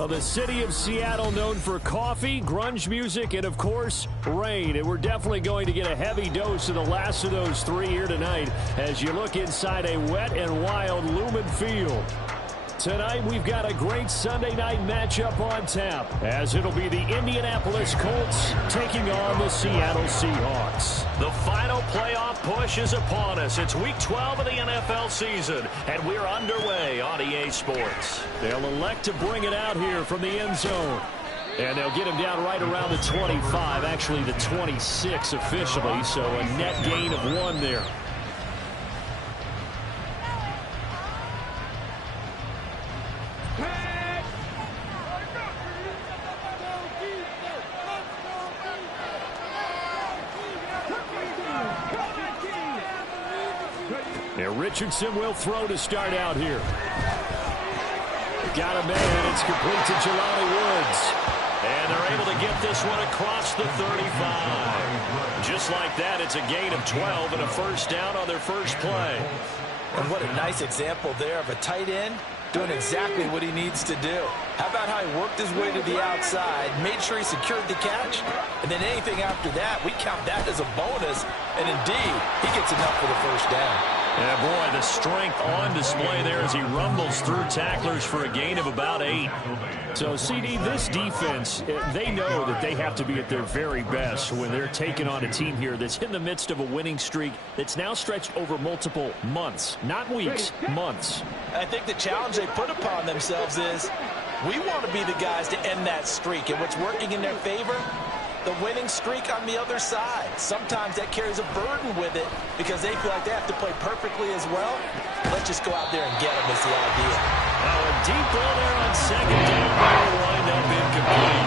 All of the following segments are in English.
Well, the city of Seattle known for coffee, grunge music, and, of course, rain. And we're definitely going to get a heavy dose of the last of those three here tonight as you look inside a wet and wild Lumen Field. Tonight, we've got a great Sunday night matchup on tap, as it'll be the Indianapolis Colts taking on the Seattle Seahawks. The final playoff push is upon us. It's Week 12 of the NFL season, and we're underway on EA Sports. They'll elect to bring it out here from the end zone. And they'll get him down right around the 25, actually the 26 officially, so a net gain of 1 there. Richardson will throw to start out here. Got a man. It's complete to Jelani Woods. And they're able to get this one across the 35. Just like that, it's a gain of 12 and a first down on their first play. And what a nice example there of a tight end doing exactly what he needs to do. How about how he worked his way to the outside, made sure he secured the catch, and then anything after that, we count that as a bonus. And indeed, he gets enough for the first down. Yeah, boy, the strength on display there as he rumbles through tacklers for a gain of about 8. So, CD, this defense, they know that they have to be at their very best when they're taking on a team here that's in the midst of a winning streak that's now stretched over multiple months, not weeks, months. I think the challenge they put upon themselves is we want to be the guys to end that streak, and what's working in their favor? The winning streak on the other side. Sometimes that carries a burden with it because they feel like they have to play perfectly as well. Let's just go out there and get them is the idea. Oh, a deep ball there on second down. Will wind up incomplete.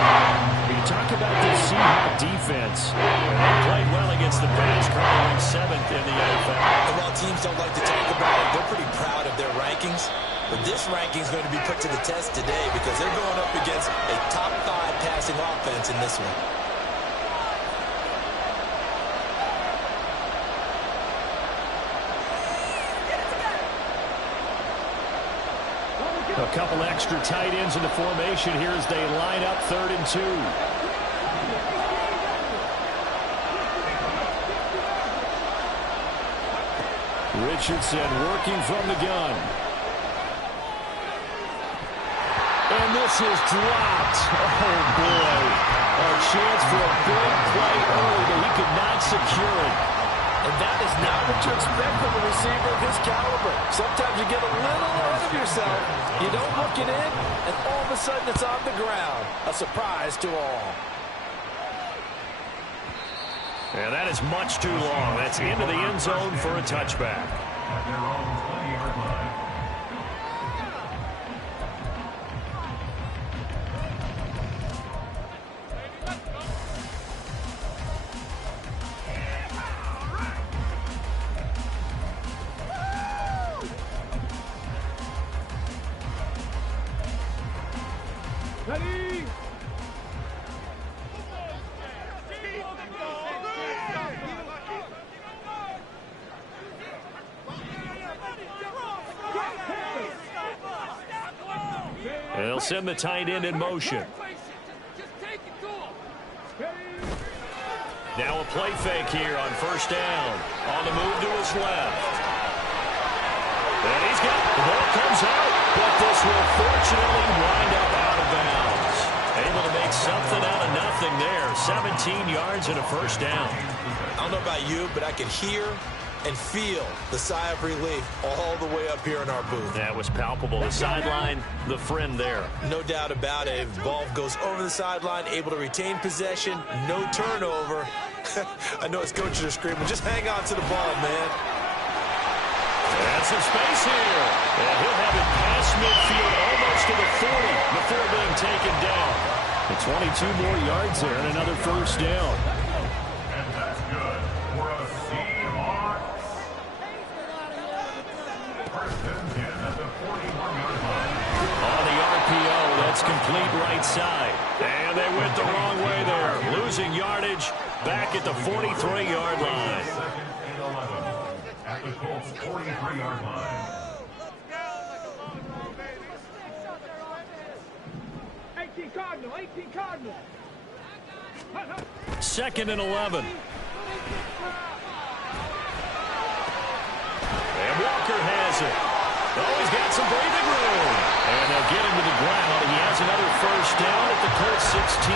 You talk about the Seahawks defense. They played well against the pass, currently 7th in the NFL. And while teams don't like to talk about it, they're pretty proud of their rankings. But this ranking is going to be put to the test today because they're going up against a top 5 passing offense in this one. A couple extra tight ends in the formation here as they line up 3rd and 2. Richardson working from the gun. And this is dropped. Oh, boy. A chance for a big play early, but he could not secure it. And that is not what you expect from a receiver of his caliber. Sometimes you get a little ahead of yourself. You don't look it in, and all of a sudden it's on the ground. A surprise to all. And that is much too long. That's into the end zone for a touchback. They'll send the tight end in motion. Now a play fake here on first down. On the move to his left. And he's got the ball comes out, but this will fortunately wind up out of bounds. Able to make something out of nothing there. 17 yards and a first down. I don't know about you, but I can hear and feel the sigh of relief all the way up here in our booth. That was palpable. The sideline, the friend there. No doubt about it. Ball goes over the sideline, able to retain possession, no turnover. I know his coaches are screaming, just hang on to the ball, man. And some space here. And he'll have it past midfield almost to the 40 before being taken down. The 22 more yards there and another first down. And that's good for a Seahawks. First and 10 at the 41-yard line. On the RPO, that's complete right side. And they went the wrong way there. Losing yardage back at the 43-yard line. Second and 11 at the Colts 43-yard line. 2nd and 11. And Walker has it. Oh, he's got some breathing room. And they'll get him to the ground. He has another first down at the Colts 16.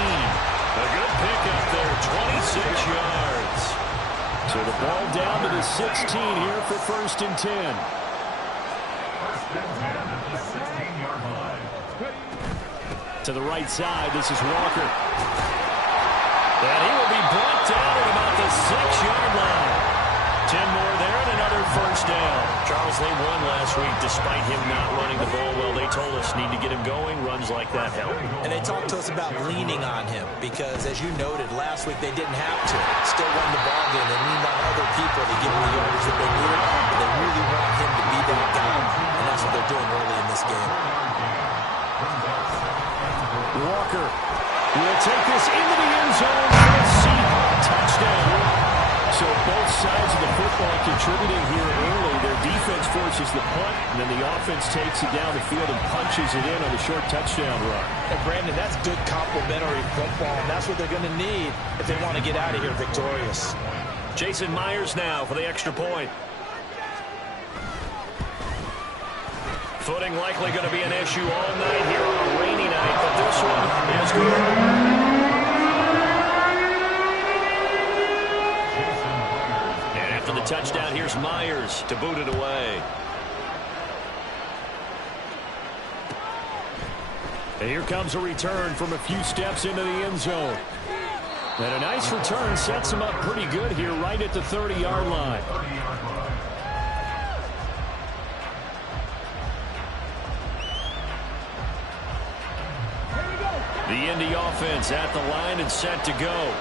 A good pickup there, 26 yards. So the ball down to the 16 here for 1st and 10. 1st and 10 at the 16-yard line. To the right side, this is Walker. And he will be brought down at about the 6-yard line. 10 more there and another first down. Charles, they won last week despite him not running the ball well. They told us need to get him going. Runs like that help. And they talked to us about leaning on him because, as you noted, last week they didn't have to. Still won the ball game. They leaned on other people to give him the yardage that they needed. But they really want him to be that guy. And that's what they're doing early in this game. Walker will take this into the end zone for a Seahawk touchdown. So both sides of the football contributing here early. Their defense forces the punt, and then the offense takes it down the field and punches it in on a short touchdown run. And Brandon, that's good complementary football, and that's what they're going to need if they want to get out of here victorious. Jason Myers now for the extra point. Footing likely going to be an issue all night here on a rainy night, but this one is good. For the touchdown, here's Myers to boot it away. And here comes a return from a few steps into the end zone. And a nice return sets him up pretty good here right at the 30-yard line. The Indy offense at the line and set to go.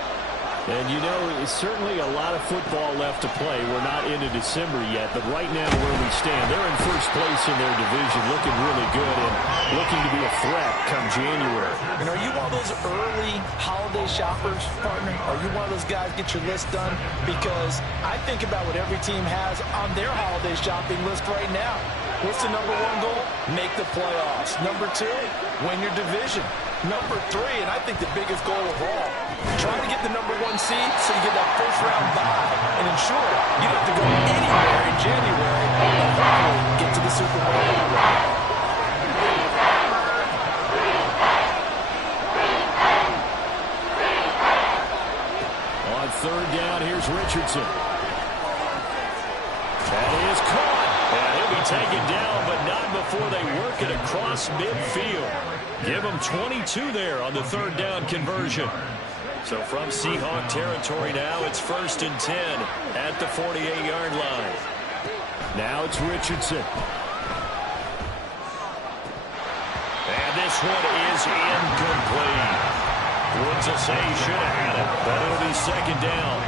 And, you know, it's certainly a lot of football left to play. We're not into December yet, but right now where we stand, they're in first place in their division, looking really good and looking to be a threat come January. And are you one of those early holiday shoppers, partner? Are you one of those guys get your list done? Because I think about what every team has on their holiday shopping list right now. What's the number one goal? Make the playoffs. Number two, win your division. Number three, and I think the biggest goal of all, trying to get the number one seed so you get that first-round bye and ensure you don't have to go anywhere in January and hopefully get to the Super Bowl that way. On 3rd down, here's Richardson. That is caught. And he'll be taken down, but not before they work it across midfield. Give him 22 there on the 3rd down conversion. So from Seahawk territory now, it's 1st and 10 at the 48-yard line. Now it's Richardson. And this one is incomplete. Woods will say he should have had it, but it'll be 2nd down.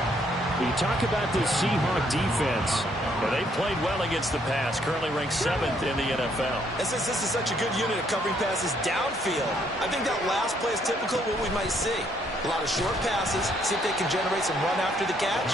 You talk about the Seahawk defense. Well, they played well against the pass, currently ranked 7th in the NFL. And since this is such a good unit of covering passes downfield, I think that last play is typical of what we might see. A lot of short passes, see if they can generate some run after the catch,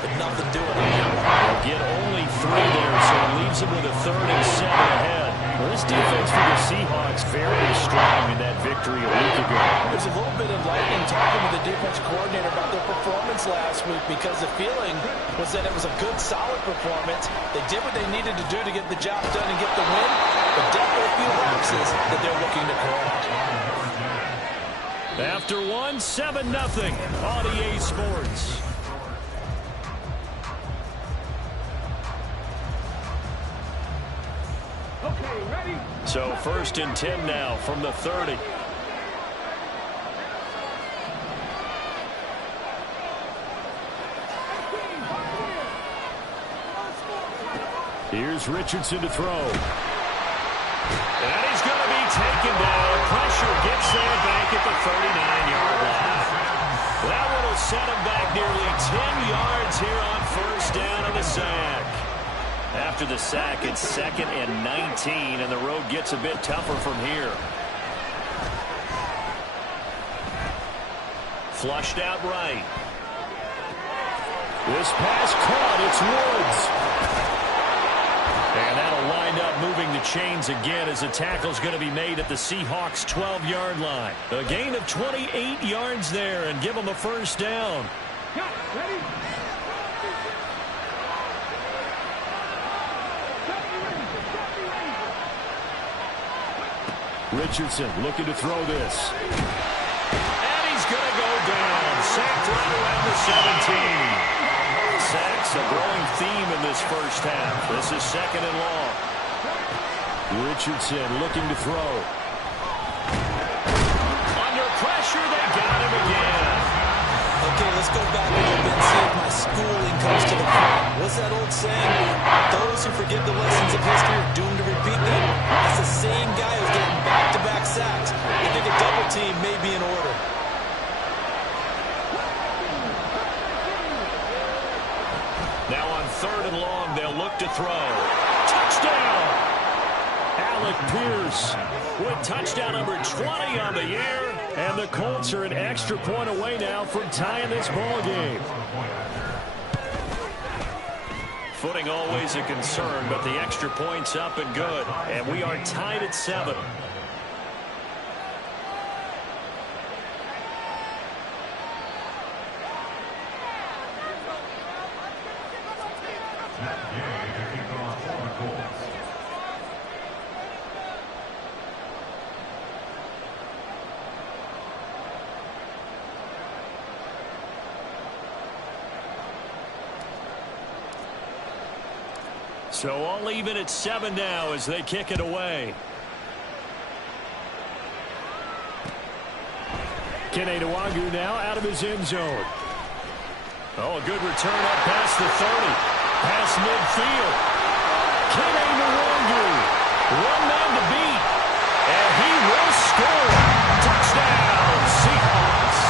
but nothing doing on that one. They'll get only 3 there, so it leaves them with a 3rd and 7 ahead. Well, this defense for the Seahawks very strong in that victory a week ago. There's a little bit of lightning talking with the defense coordinator about their performance last week because the feeling was that it was a good, solid performance. They did what they needed to do to get the job done and get the win, but definitely a few lapses that they're looking to correct. After one, 7-0 on EA Sports. Okay, ready? So 1st and 10 now from the 30. Here's Richardson to throw. And he's going to be taken down. Pressure gets there back at the 39-yard line. That one will set him back nearly 10 yards here on 1st down on the sack. After the sack, it's 2nd and 19, and the road gets a bit tougher from here. Flushed out right. This pass caught. It's Woods. And that'll wind up moving the chains again as a tackle's going to be made at the Seahawks' 12-yard line. A gain of 28 yards there and give them a first down. Richardson looking to throw this. And he's going to go down. Sacked right around the 17. Sacks a growing theme in this first half. This is second and long. Richardson looking to throw. Under pressure, they got him again. Okay, let's go back a little bit and see if my schooling comes to the front. What's that old saying? Those who forget the lessons of history are doomed to repeat them. That's the same guy who's getting back-to-back sacks. I think a double team may be in order. Now on third and long, they'll look to throw. Touchdown! Alec Pierce with touchdown number 20 on the year. And the Colts are an extra point away now from tying this ball game. Footing always a concern, but the extra point's up and good. And we are tied at 7. So all even at 7 now as they kick it away. Kene Nwagu now out of his end zone. Oh, a good return up past the 30. Past midfield. Kene Nwagu. One man to beat. And he will score. Touchdown, Seahawks.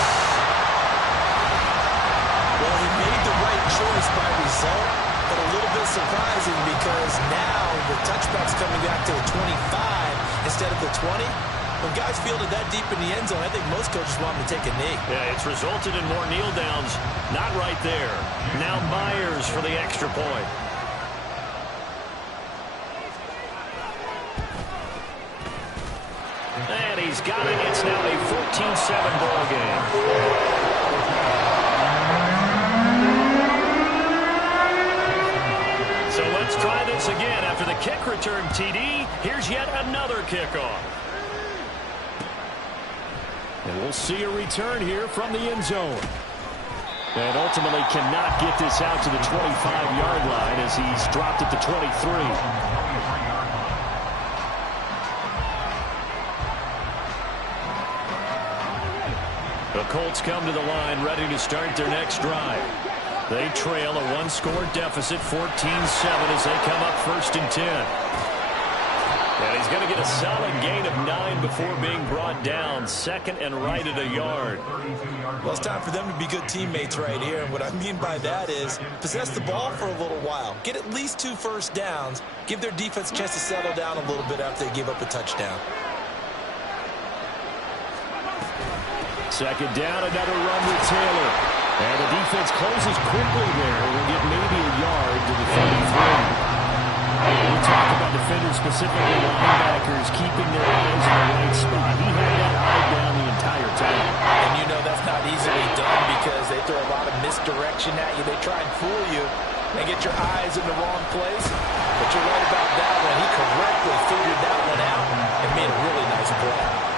Well, he made the right choice by result, but a little bit surprising because now the touchback's coming back to the 25 instead of the 20. When guys fielded that deep in the end zone, I think most coaches want him to take a knee. Yeah, it's resulted in more kneel downs. Not right there. Now Myers for the extra point. And he's got it. It's now a 14-7 ball game. So let's try this again. After the kick return TD, here's yet another kickoff. And we'll see a return here from the end zone. And ultimately cannot get this out to the 25-yard line as he's dropped at the 23. The Colts come to the line ready to start their next drive. They trail a one-score deficit, 14-7 as they come up 1st and 10. And he's going to get a solid gain of 9 before being brought down. 2nd and right at a yard. Well, it's time for them to be good teammates right here. And what I mean by that is possess the ball for a little while. Get at least 2 first downs. Give their defense a chance to settle down a little bit after they give up a touchdown. 2nd down, another run with Taylor. And the defense closes quickly there. We'll get maybe a yard to the 33. We talk about defenders, specifically linebackers, keeping their eyes in the right spot. He had that eye down the entire time. And you know that's not easily done because they throw a lot of misdirection at you. They try and fool you and get your eyes in the wrong place. But you're right about that one. He correctly figured that one out and made a really nice play.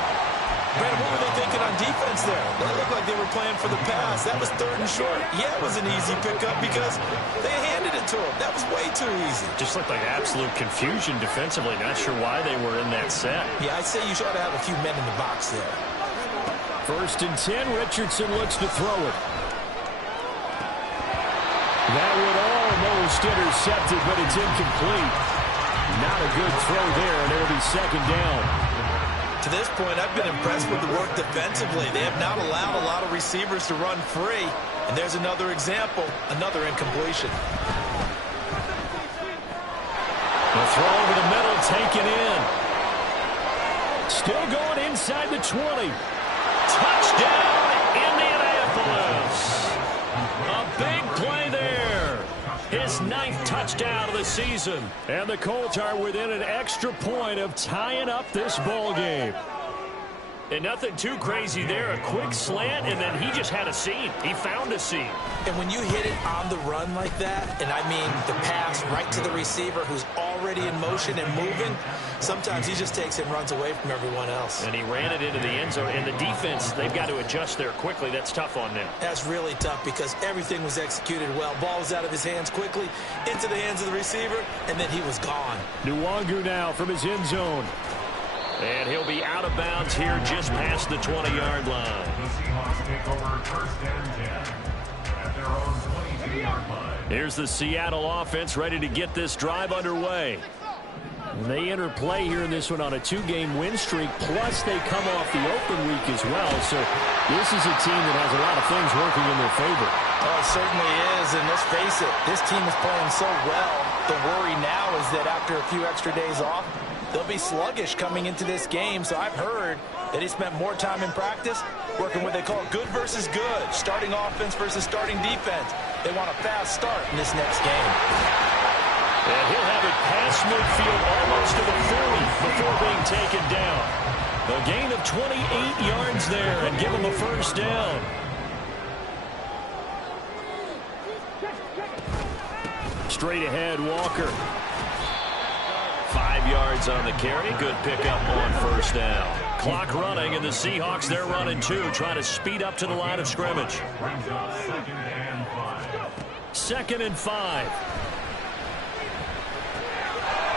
Brandon, what were they thinking on defense there? They looked like they were playing for the pass. That was 3rd and short. Yeah, it was an easy pickup because they handed it to him. That was way too easy. Just looked like absolute confusion defensively. Not sure why they were in that set. Yeah, I'd say you should have a few men in the box there. 1st and 10. Richardson looks to throw it. That would almost intercept it, but it's incomplete. Not a good throw there, and it'll be 2nd down. To this point, I've been impressed with the work defensively. They have not allowed a lot of receivers to run free. And there's another example, another incompletion. The throw over the middle, taken in. Still going inside the 20. Touchdown, Indianapolis. A big play there. His 9th touchdown. touchdown of the season. And the Colts are within an extra point of tying up this ball game. And nothing too crazy there. A quick slant, and then he just had a seam. He found a seam. And when you hit it on the run like that, and I mean the pass right to the receiver who's already in motion and moving, sometimes he just takes it and runs away from everyone else. And he ran it into the end zone. And the defense, they've got to adjust there quickly. That's tough on them. That's really tough because everything was executed well. Ball was out of his hands quickly, into the hands of the receiver, and then he was gone. Nwangu now from his end zone. And he'll be out of bounds here just past the 20-yard line. The Seahawks take over first and 10 at their own 22-yard line. Here's the Seattle offense ready to get this drive underway. And they enter play here in this one on a 2-game win streak, plus they come off the open week as well. So this is a team that has a lot of things working in their favor. Oh, it certainly is, and let's face it, this team is playing so well. The worry now is that after a few extra days off, they'll be sluggish coming into this game. So I've heard that he spent more time in practice working what they call good versus good, starting offense versus starting defense. They want a fast start in this next game. And he'll have it past midfield almost to the 40 before being taken down. A gain of 28 yards there and give him a first down. Straight ahead, Walker. 5 yards on the carry. Good pickup on first down. Clock running, and the Seahawks, they're running too, trying to speed up to the line of scrimmage. Brings up 2nd and 5. 2nd and 5.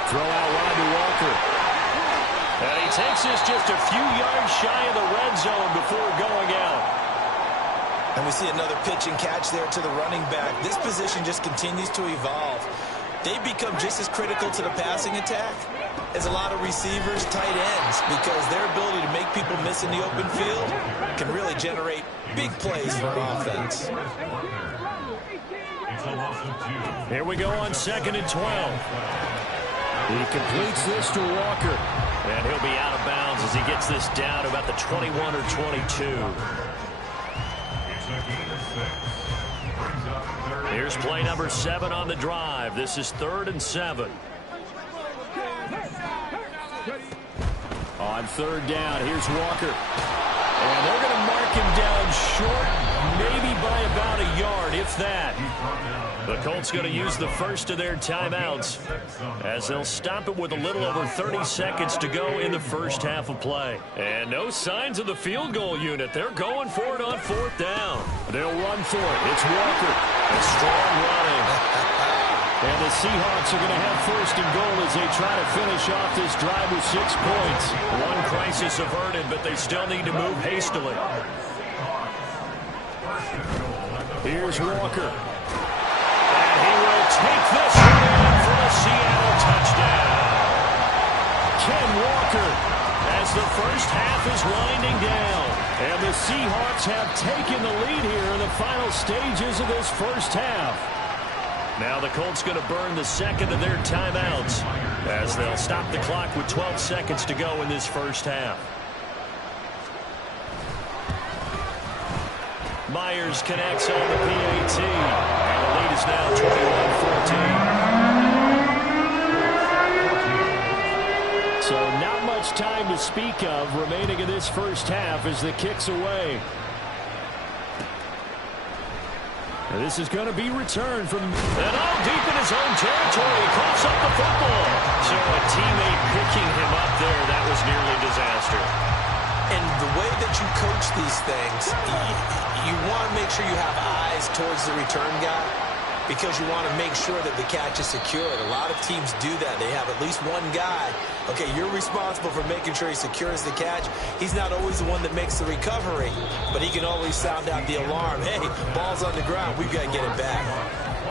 Throw out wide to Walker. And he takes this just a few yards shy of the red zone before going out. And we see another pitch and catch there to the running back. This position just continues to evolve. They become just as critical to the passing attack as a lot of receivers, tight ends, because their ability to make people miss in the open field can really generate big plays for an offense. It's a loss of 2. Here we go on 2nd and 12. He completes this to Walker. And he'll be out of bounds as he gets this down to about the 21 or 22. Here's play number 7 on the drive. This is 3rd and 7. On 3rd down, here's Walker. And they're going to mark him down short, maybe by about a yard, if that. The Colts going to use the first of their timeouts as they'll stop it with a little over 30 seconds to go in the first half of play. And no signs of the field goal unit. They're going for it on 4th down. They'll run for it. It's Walker. A strong running. And the Seahawks are going to have 1st and goal as they try to finish off this drive with 6 points. One crisis averted, but they still need to move hastily. Here's Walker. And he will take this one in for a Seattle touchdown. Ken Walker as the first half is winding down. And the Seahawks have taken the lead here in the final stages of this first half. Now the Colts going to burn the second of their timeouts as they'll stop the clock with 12 seconds to go in this first half. Myers connects on the PAT. And the lead is now 21-14. So not much time to speak of remaining in this first half as the kick's away. And this is going to be returned from and all deep in his own territory. He coughs up the football. So a teammate picking him up there, that was nearly disaster. And the way that you coach these things, you want to make sure you have eyes towards the return guy because you want to make sure that the catch is secured. A lot of teams do that. They have at least one guy. Okay, you're responsible for making sure he secures the catch. He's not always the one that makes the recovery, but he can always sound out the alarm. Hey, ball's on the ground. We've got to get it back.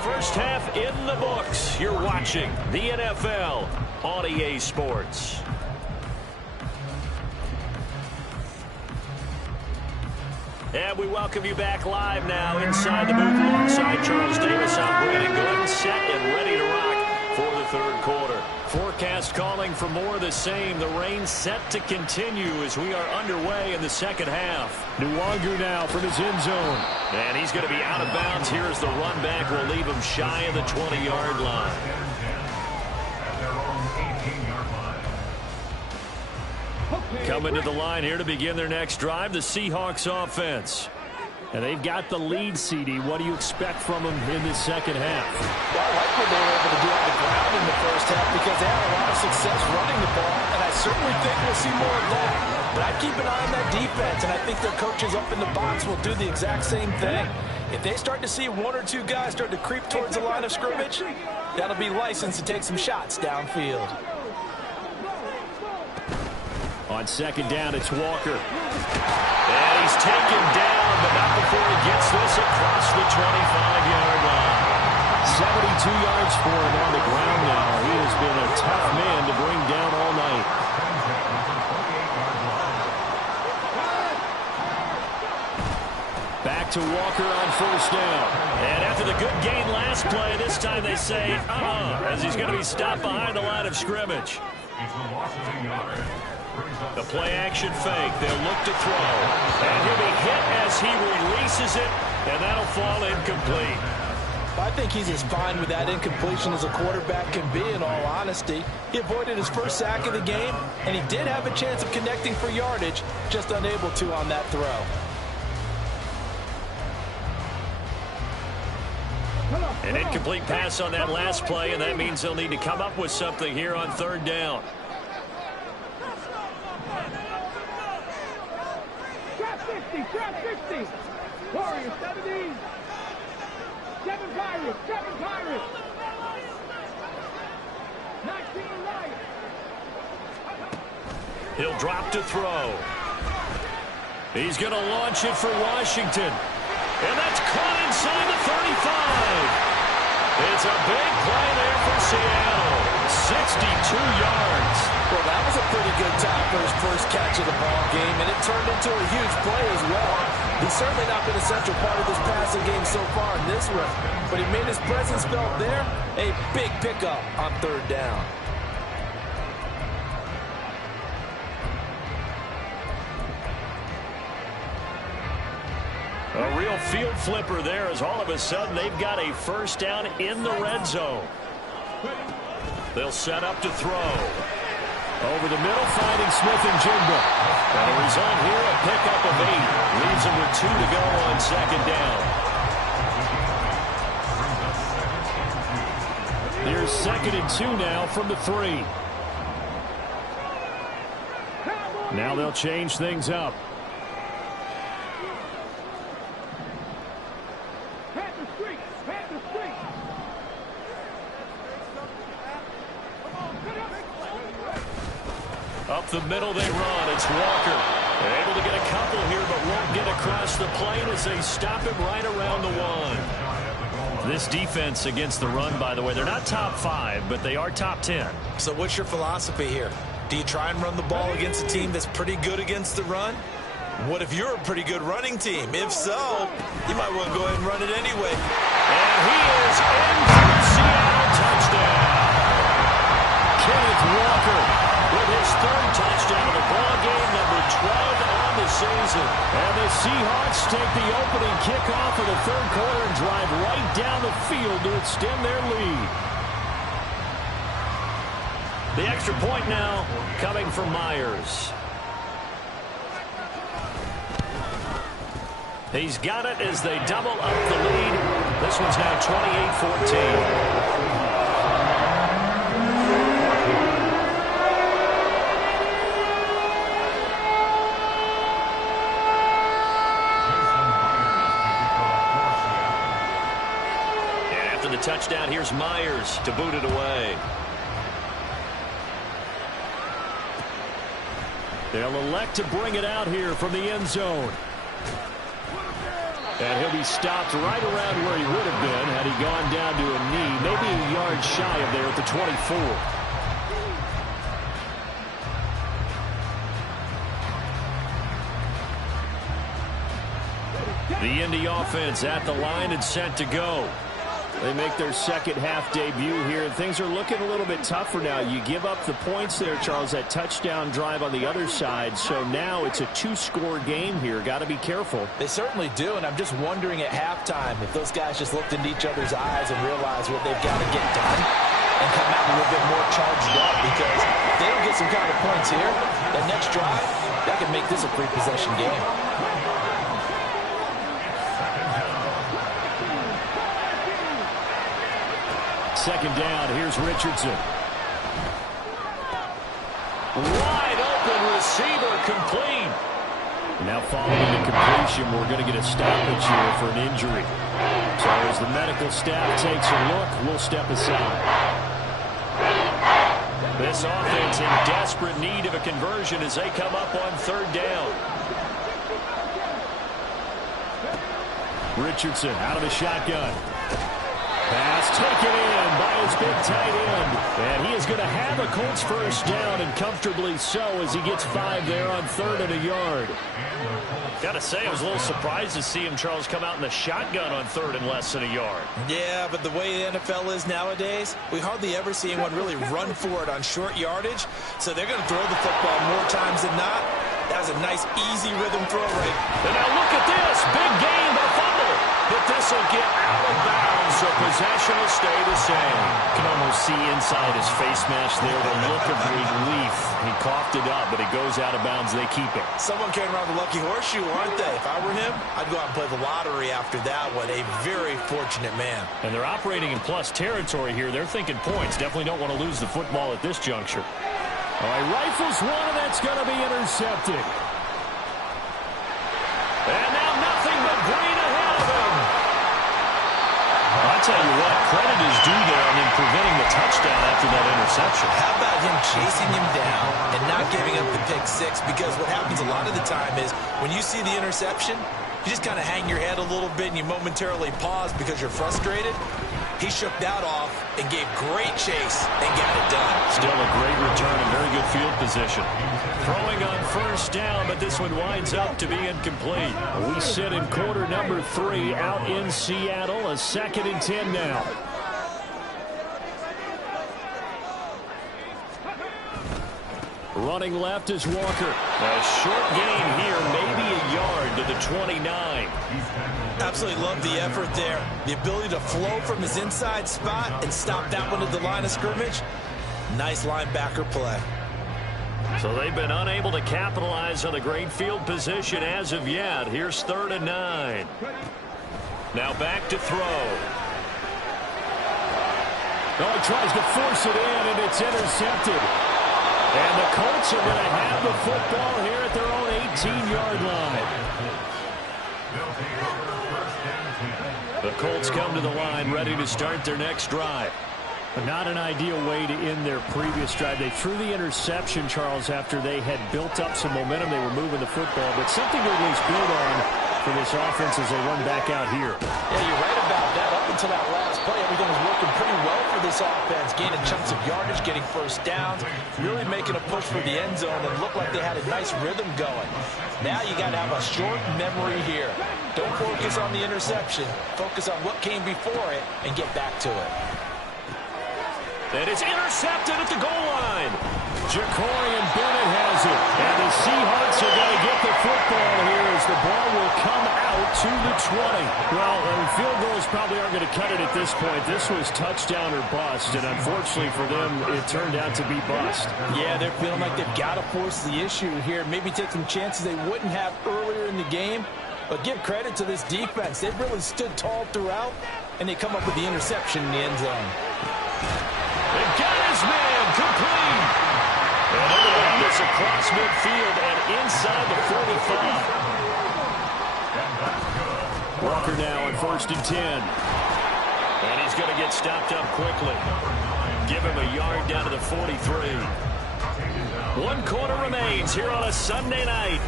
First half in the books. You're watching the NFL on EA Sports. And we welcome you back live now inside the booth alongside Charles Davis. I'm Brandon Gordon, set and ready to rock for the third quarter. Forecast calling for more of the same. The rain set to continue as we are underway in the second half. Nwangu now from his end zone. And he's going to be out of bounds here as the run back will leave him shy of the 20-yard line. Coming to the line here to begin their next drive, the Seahawks offense. And they've got the lead, CD. What do you expect from them in this second half? Well, I like what they were able to do on the ground in the first half because they had a lot of success running the ball, and I certainly think we'll see more of that. But I'd keep an eye on that defense, and I think their coaches up in the box will do the exact same thing. If they start to see one or two guys start to creep towards the line of scrimmage, that'll be license to take some shots downfield. On second down, it's Walker. And he's taken down, but not before he gets this across the 25-yard line. 72 yards for him on the ground now. He has been a tough man to bring down all night. Back to Walker on first down. And after the good gain last play, this time they say, as he's going to be stopped behind the line of scrimmage. The play-action fake. They'll look to throw. And he'll be hit as he releases it, and that'll fall incomplete. I think he's as fine with that incompletion as a quarterback can be, in all honesty. He avoided his first sack of the game, and he did have a chance of connecting for yardage, just unable to on that throw. An incomplete pass on that last play, and that means they'll need to come up with something here on third down. Trap 60. Warriors 70. 7 Pirates. 19 right. He'll drop to throw. He's going to launch it for Washington. And that's caught inside the 35. It's a big play there for Seattle. 62 yards. Well, that was a pretty good time for his first catch of the ball game, and it turned into a huge play as well. He's certainly not been a central part of this passing game so far in this one, but he made his presence felt there. A big pickup on third down. A real field flipper there as all of a sudden they've got a first down in the red zone. They'll set up to throw. Over the middle, finding Smith and Jigba. And a result here, a pickup of 8. Leaves him with 2 to go on second down. Here's 2nd and 2 now from the 3. Now they'll change things up. Up the middle they run. It's Walker. They're able to get a couple here, but won't get across the plane as they stop him right around the 1. This defense against the run, by the way, they're not top 5, but they are top 10. So what's your philosophy here? Do you try and run the ball against a team that's pretty good against the run? What if you're a pretty good running team? If so, you might want to go ahead and run it anyway. And he is in for a Seattle touchdown. Kenneth Walker with his 3rd touchdown of the ball game, number 12 on the season. And the Seahawks take the opening kickoff of the 3rd quarter and drive right down the field to extend their lead. The extra point now coming from Myers. He's got it as they double up the lead. This one's now 28-14. The touchdown, here's Myers to boot it away. They'll elect to bring it out here from the end zone. And he'll be stopped right around where he would have been had he gone down to a knee, maybe a yard shy of there at the 24. The Indy offense at the line and set to go. They make their second half debut here, and things are looking a little bit tougher now. You give up the points there, Charles, that touchdown drive on the other side. So now it's a two-score game here. Got to be careful. They certainly do, and I'm just wondering at halftime if those guys just looked into each other's eyes and realized what they've got to get done and come out a little bit more charged up, because if they don't get some kind of points here, that next drive, that can make this a three-possession game. Second down, here's Richardson. Wide open receiver, complete. Now following the completion, we're going to get a stoppage here for an injury. So as the medical staff takes a look, we'll step aside. This offense in desperate need of a conversion as they come up on third down. Richardson out of the shotgun. Pass taken in by his big tight end. And he is going to have a Colts first down, and comfortably so, as he gets 5 there on 3rd and a yard. Got to say, I was a little surprised to see him, Charles, come out in the shotgun on 3rd and less than a yard. Yeah, but the way the NFL is nowadays, we hardly ever see anyone really run for it on short yardage. So they're going to throw the football more times than not. That was a nice, easy rhythm throw right. And now look at this. Big gain, but fumble. But this will get out of bounds, so possession will stay the same. You can almost see inside his face mask there the look of relief. He coughed it up, but it goes out of bounds. They keep it. Someone came around the lucky horseshoe, aren't they? If I were him, I'd go out and play the lottery after that one. A very fortunate man. And they're operating in plus territory here. They're thinking points. Definitely don't want to lose the football at this juncture. All right, rifles one, and that's going to be intercepted. And now nothing but green ahead of him. I'll tell you what, credit is due there on him preventing the touchdown after that interception. How about him chasing him down and not giving up the pick six? Because what happens a lot of the time is when you see the interception, you just kind of hang your head a little bit and you momentarily pause because you're frustrated. He shook that off and gave great chase and got it done. Still a great return and very good field position. Throwing on first down, but this one winds up to be incomplete. We sit in quarter number 3 out in Seattle. A 2nd and 10 now. Running left is Walker. A short gain here, maybe a yard to the 29. Absolutely love the effort there. The ability to flow from his inside spot and stop that one at the line of scrimmage. Nice linebacker play. So they've been unable to capitalize on the great field position as of yet. Here's 3rd and 9. Now back to throw. Oh, he tries to force it in, and it's intercepted. And the Colts are going to have the football here at their own 18-yard line. The Colts come to the line ready to start their next drive. But not an ideal way to end their previous drive. They threw the interception, Charles, after they had built up some momentum. They were moving the football, but something to at least build on for this offense as they run back out here. Yeah, you're right about that. Up until that last play, everything was working pretty well for this offense, gaining chunks of yardage, getting first downs, really making a push for the end zone, and looked like they had a nice rhythm going. Now you got to have a short memory here. Don't focus on the interception. Focus on what came before it and get back to it. And it's intercepted at the goal line. Jacorian Bennett has it. And the Seahawks are going to get the football here as the ball will come out to the 20. Well, field goals probably aren't going to cut it at this point. This was touchdown or bust, and unfortunately for them, it turned out to be bust. Yeah, they're feeling like they've got to force the issue here. Maybe take some chances they wouldn't have earlier in the game. But give credit to this defense. They've really stood tall throughout, and they come up with the interception in the end zone. They got his man complete. And everyone gets across midfield and inside the 45. Walker now on 1st and 10. And he's going to get stopped up quickly. Give him a yard down to the 43. 1 quarter remains here on a Sunday night.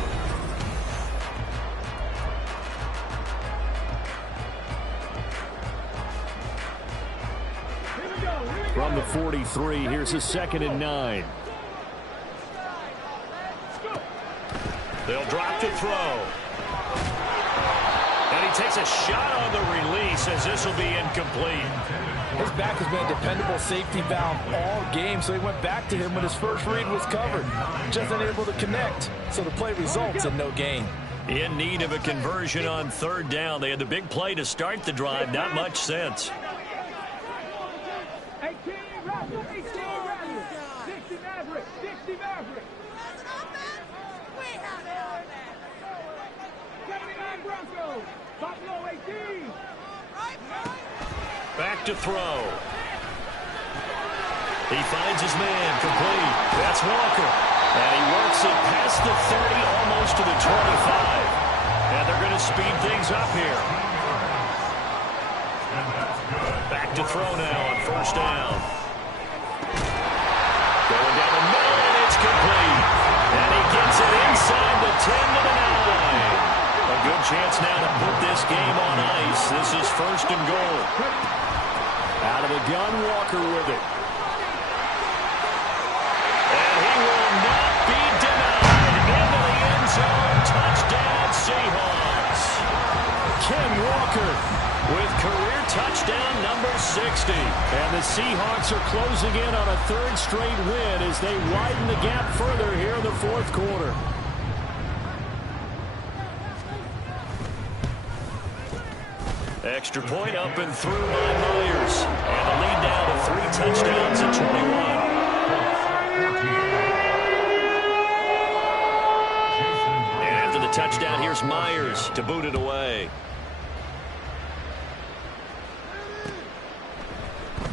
From the 43, here's a 2nd and 9. They'll drop to throw. And he takes a shot on the release as this will be incomplete. His back has been a dependable safety valve all game, so he went back to him when his first read was covered. Just unable to connect, so the play results in no gain. In need of a conversion on third down. They had the big play to start the drive. Not much sense. 18 Raptors, 18 Raptors, 60 Mavericks, 60 Mavericks. 79 Broncos, Buffalo 18. Back to throw. He finds his man, complete. That's Walker. And he works it past the 30, almost to the 25. And they're going to speed things up here. Back to throw now on first down. Going down the middle, and it's complete. And he gets it inside the 10 to the 9. A good chance now to put this game on ice. This is first and goal. Out of the gun, Walker with it. And he will not be denied. Into the end zone. Touchdown, Seahawks. Ken Walker with career touchdown number 60. And the Seahawks are closing in on a third straight win as they widen the gap further here in the fourth quarter. Extra point up and through by Myers. And the lead down to 3 touchdowns at 21. And after the touchdown, here's Myers to boot it away.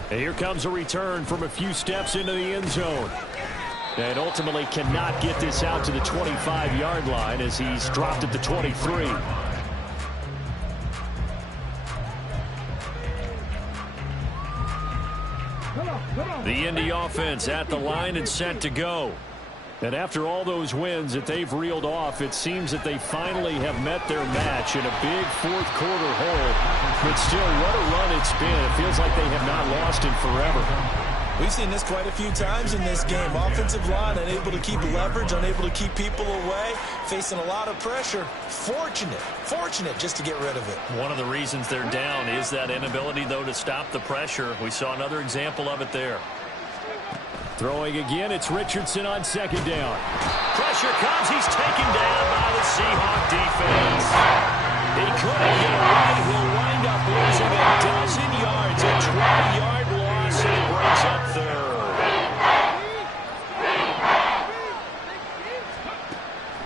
And here comes a return from a few steps into the end zone. And ultimately cannot get this out to the 25-yard line as he's dropped at the 23. The Indy offense at the line and set to go. And after all those wins that they've reeled off, it seems that they finally have met their match in a big fourth quarter hole. But still, what a run it's been. It feels like they have not lost in forever. We've seen this quite a few times in this game. Offensive line unable to keep leverage, unable to keep people away, facing a lot of pressure. Fortunate just to get rid of it. One of the reasons they're down is that inability, though, to stop the pressure. We saw another example of it there. Throwing again, it's Richardson on second down. Pressure comes. He's taken down by the Seahawk defense. He couldn't get away. He'll wind up losing a dozen yards. A 12-yard loss, and he breaks up third.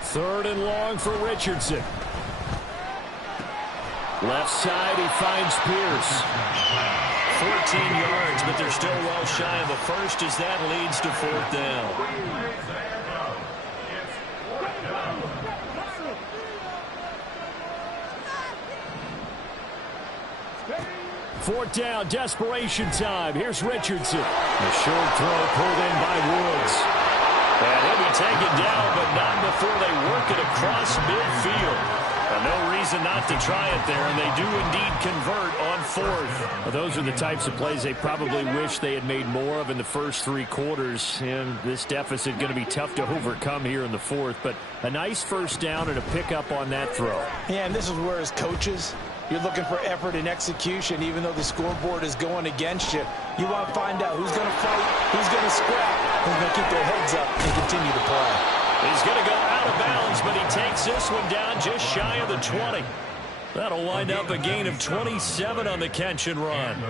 Third and long for Richardson. Left side, he finds Pierce. 14 yards, but they're still well shy of a first as that leads to fourth down. Fourth down, desperation time. Here's Richardson. The short throw pulled in by Woods. And he'll be taken down, but not before they work it across midfield. No reason not to try it there, and they do indeed convert on fourth. Well, those are the types of plays they probably wish they had made more of in the first 3 quarters, and this deficit going to be tough to overcome here in the fourth. But a nice first down and a pickup on that throw. Yeah, and this is where as coaches, you're looking for effort and execution, even though the scoreboard is going against you. You want to find out who's going to fight, who's going to scrap, who's going to keep their heads up and continue to play. He's going to go out of bounds, but he takes this one down just shy of the 20. That'll wind up a gain of 27 on the catch and run.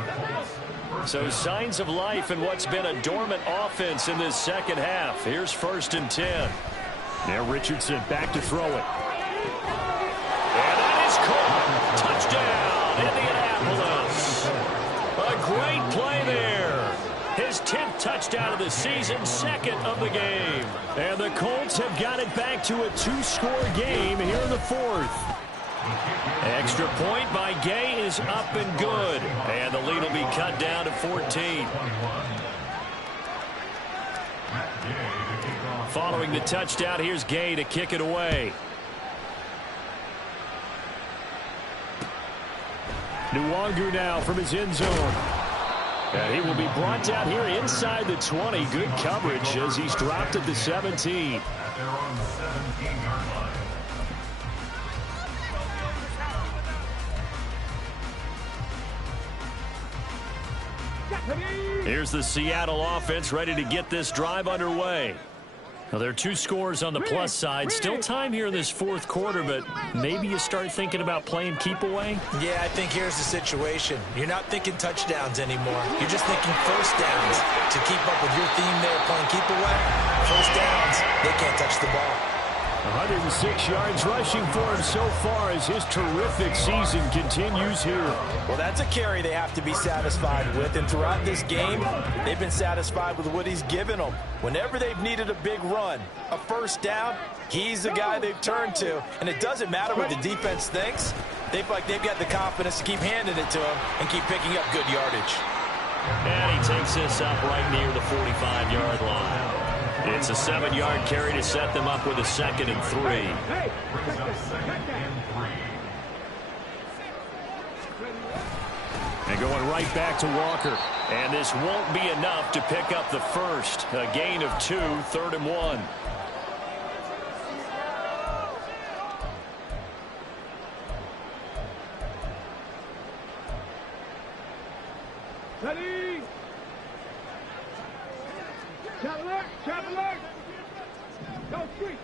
So signs of life in what's been a dormant offense in this second half. Here's first and 10. Now Richardson back to throw it. And that is caught. Touchdown, Indianapolis. A great play there. His 10th touchdown of the season, second of the game. And the Colts have got it back to a 2-score game here in the fourth. Extra point by Gay is up and good. And the lead will be cut down to 14. Following the touchdown, here's Gay to kick it away. Nwangu now from his end zone. And he will be brought down here inside the 20. Good coverage as he's dropped at the 17. Here's the Seattle offense ready to get this drive underway. Now, there are 2 scores on the plus side. Still time here in this fourth quarter, but maybe you start thinking about playing keep away? Yeah, I think here's the situation. You're not thinking touchdowns anymore. You're just thinking first downs. To keep up with your theme there, playing keep away, first downs, they can't touch the ball. 106 yards rushing for him so far as his terrific season continues here. Well, that's a carry they have to be satisfied with, and throughout this game, they've been satisfied with what he's given them. Whenever they've needed a big run, a first down, he's the guy they've turned to, and it doesn't matter what the defense thinks. They feel like they've got the confidence to keep handing it to him and keep picking up good yardage. And he takes this up right near the 45-yard line. It's a 7-yard carry to set them up with a 2nd and 3. And going right back to Walker. And this won't be enough to pick up the first. A gain of 2, 3rd and 1. Ready? Traveler! Go street!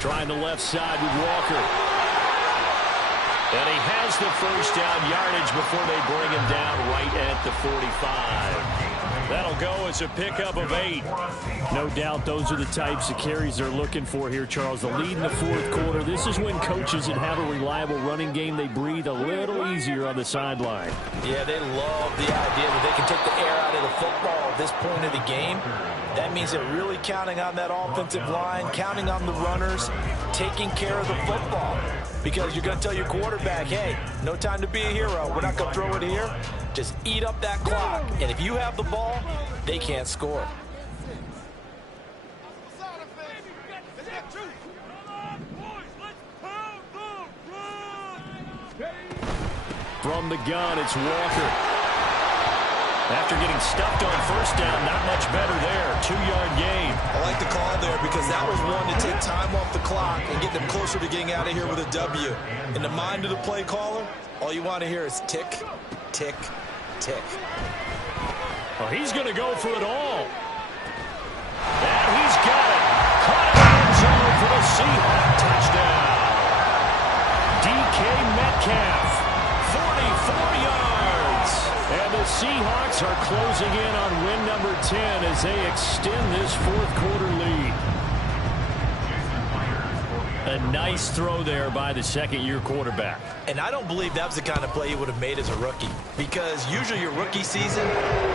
Trying the left side with Walker. And he has the first down yardage before they bring him down right at the 45. That'll go as a pickup of 8. No doubt those are the types of carries they're looking for here, Charles. The lead in the fourth quarter. This is when coaches that have a reliable running game, they breathe a little easier on the sideline. Yeah, they love the idea that they can take the air out of the football at this point of the game. That means they're really counting on that offensive line, counting on the runners, taking care of the football. Because you're going to tell your quarterback, hey, no time to be a hero. We're not going to throw it here. Just eat up that clock. And if you have the ball, they can't score. From the gun, it's Walker. After getting stuffed on first down, not much better there. 2-yard gain. I like the call there because that was one to take time off the clock and get them closer to getting out of here with a W. In the mind of the play caller, all you want to hear is tick, tick, tick. Well, he's going to go for it all. And he's got it. Caught in the end zone for the Seahawks touchdown. DK Metcalf, 44 yards. And the Seahawks are closing in on win number 10 as they extend this fourth quarter lead. A nice throw there by the second-year quarterback. And I don't believe that was the kind of play he would have made as a rookie, because usually your rookie season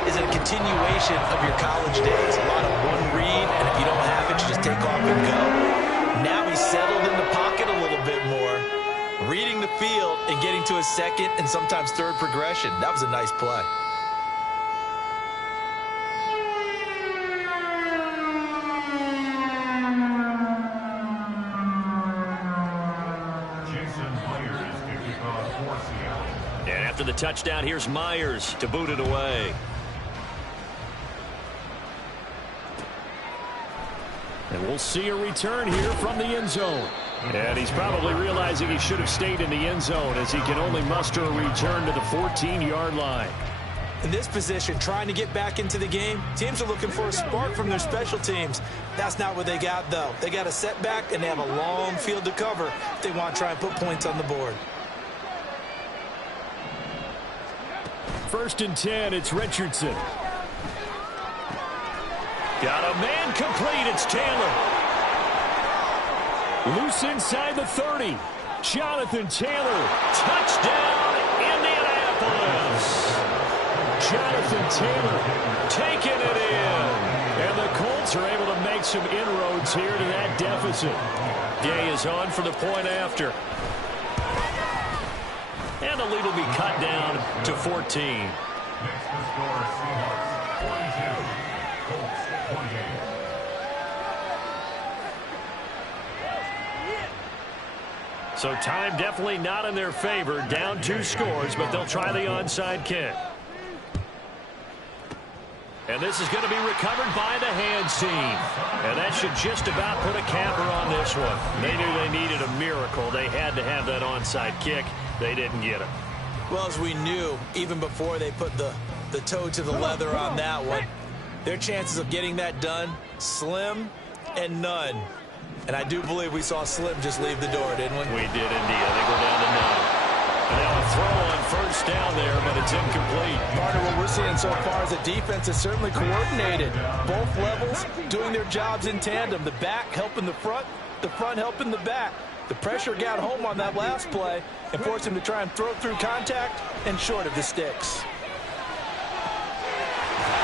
is a continuation of your college days. A lot of one read, and if you don't have it, you just take off and go. Now he's settled in the pocket a little bit more, reading the field and getting to his second and sometimes third progression. That was a nice play. And after the touchdown, here's Myers to boot it away. And we'll see a return here from the end zone. And he's probably realizing he should have stayed in the end zone as he can only muster a return to the 14-yard line. In this position, trying to get back into the game, teams are looking for a spark from their special teams. That's not what they got, though. They got a setback, and they have a long field to cover if they want to try and put points on the board. 1st and 10, it's Richardson. Got a man complete, it's Taylor. Loose inside the 30. Jonathan Taylor, touchdown, Indianapolis. Jonathan Taylor taking it in. And the Colts are able to make some inroads here to that deficit. Gay is on for the point after. And the lead will be cut down to 14. Next to score, Seahawks 42, Colts 28. So time definitely not in their favor. Down 2 scores, but they'll try the onside kick. And this is going to be recovered by the hands team. And that should just about put a capper on this one. They knew they needed a miracle. They had to have that onside kick. They didn't get it. Well, as we knew, even before they put the toe to the leather on that one, their chances of getting that done, slim and none. And I do believe we saw Slim just leave the door, didn't we? We did indeed. I think we're down to none. And now a throw on first down there, but it's incomplete. Partner, what we're seeing so far is the defense is certainly coordinated. Both levels doing their jobs in tandem. The back helping the front helping the back. The pressure got home on that last play and forced him to try and throw through contact and short of the sticks.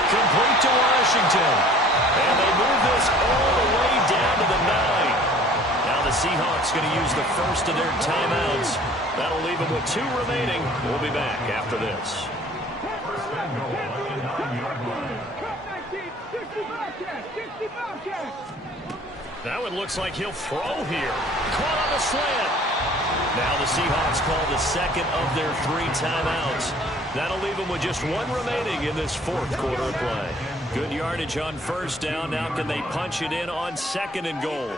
Complete to Washington. And they move this all the way down to the 9. Now the Seahawks going to use the first of their timeouts. That'll leave them with 2 remaining. We'll be back after this. First and goal at the 9-yard line. Now it looks like he'll throw here. Caught on the slant. Now the Seahawks call the second of their 3 timeouts. That'll leave them with just 1 remaining in this 4th quarter of play. Good yardage on first down. Now can they punch it in on 2nd and goal?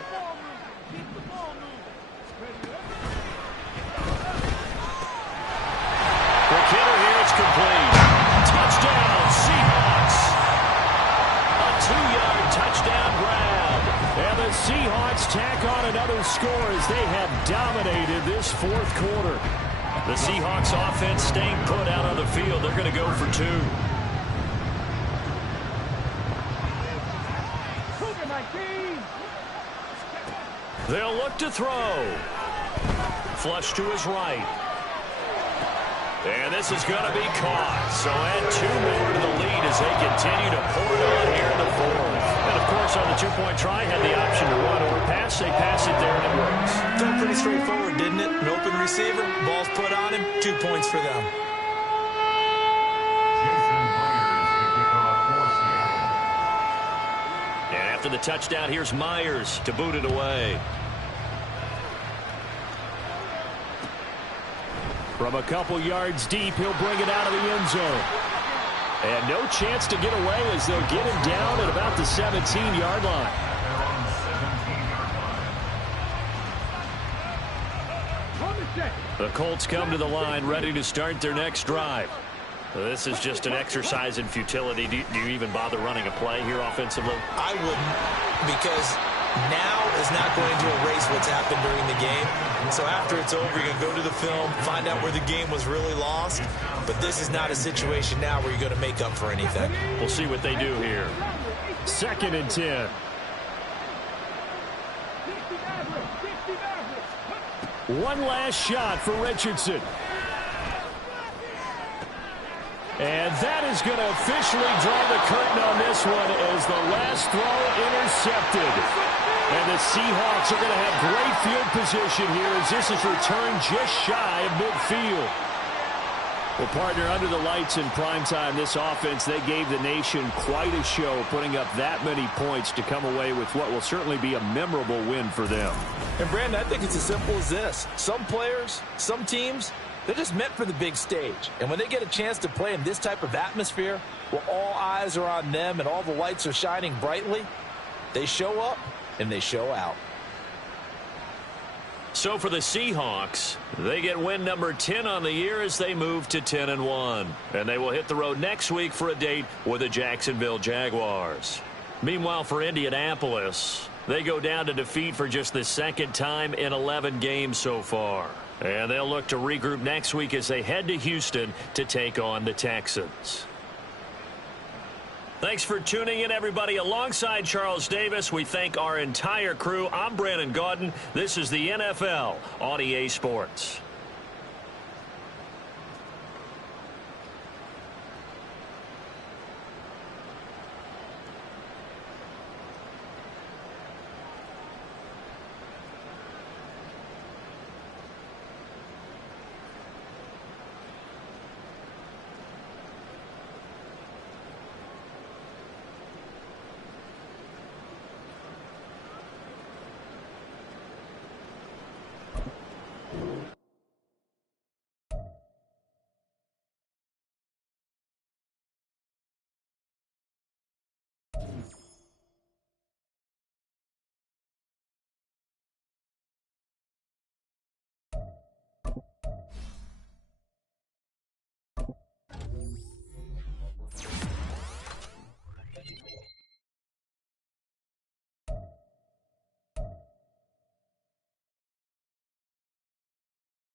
For Kidder here, it's complete. Touchdown, Seahawks. A 2-yard touchdown grab. And the Seahawks tack on another score as they have dominated this 4th quarter. The Seahawks offense staying put out on the field. They're going to go for 2. They'll look to throw. Flush to his right. And this is going to be caught. So add 2 more to the lead as they continue to pour it on here in the 4th. And, of course, on the 2-point try, had the option to run or pass. They pass it there, and it works. Felt pretty straightforward, didn't it? An open receiver, ball's put on him, 2 points for them. And after the touchdown, here's Myers to boot it away. From a couple yards deep, he'll bring it out of the end zone. And no chance to get away as they'll get him down at about the 17-yard line. The Colts come to the line ready to start their next drive. This is just an exercise in futility. Do you even bother running a play here offensively? I wouldn't, because now is not going to erase what's happened during the game. So after it's over, you're going to go to the film, find out where the game was really lost. But this is not a situation now where you're going to make up for anything. We'll see what they do here. 2nd and 10. One last shot for Richardson. And that is going to officially draw the curtain on this one as the last throw intercepted. And the Seahawks are going to have great field position here as this is returned just shy of midfield. Well, partner, under the lights in primetime, this offense, they gave the nation quite a show, putting up that many points to come away with what will certainly be a memorable win for them. And, Brandon, I think it's as simple as this. Some players, some teams, they're just meant for the big stage. And when they get a chance to play in this type of atmosphere, where all eyes are on them and all the lights are shining brightly, they show up and they show out. So for the Seahawks, they get win number 10 on the year as they move to 10-1. And they will hit the road next week for a date with the Jacksonville Jaguars. Meanwhile, for Indianapolis, they go down to defeat for just the 2nd time in 11 games so far. And they'll look to regroup next week as they head to Houston to take on the Texans. Thanks for tuning in, everybody. Alongside Charles Davis, we thank our entire crew. I'm Brandon Gaudin. This is the NFL on EA Sports.